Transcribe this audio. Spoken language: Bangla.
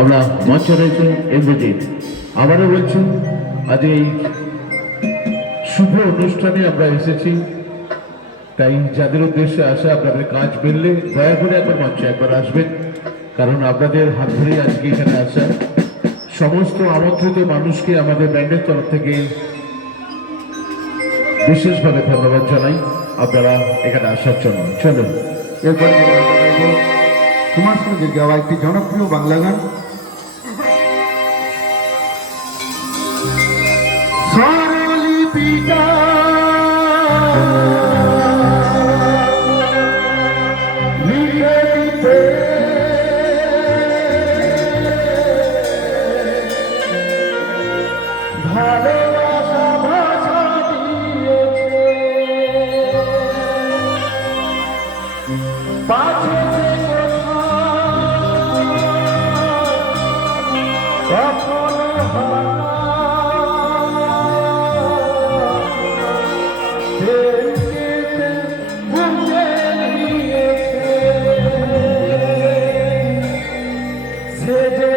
আমরা মঞ্চে রয়েছেন ইন্দ্রজিৎ। আবারও বলছি, আজ এই শুভ অনুষ্ঠানে আমরা এসেছি, তাই যাদের উদ্দেশ্যে আসা আপনাদের কাজ মিললে দয়া করে একবার মঞ্চে একবার আসবেন, কারণ আপনাদের হাত ধরেই আজকে এখানে আসা। সমস্ত আমন্ত্রিত মানুষকে আমাদের ব্যান্ডের তরফ থেকে বিশেষভাবে ধন্যবাদ জানাই আপনারা এখানে আসার জন্য। চলুন এরপরে কুমার শানুদের গাওয়া একটি জনপ্রিয় বাংলা গান স্বরলিপিটা লিখে দিতে ভালোবাসা ভাষা দিয়েছে পাছে যে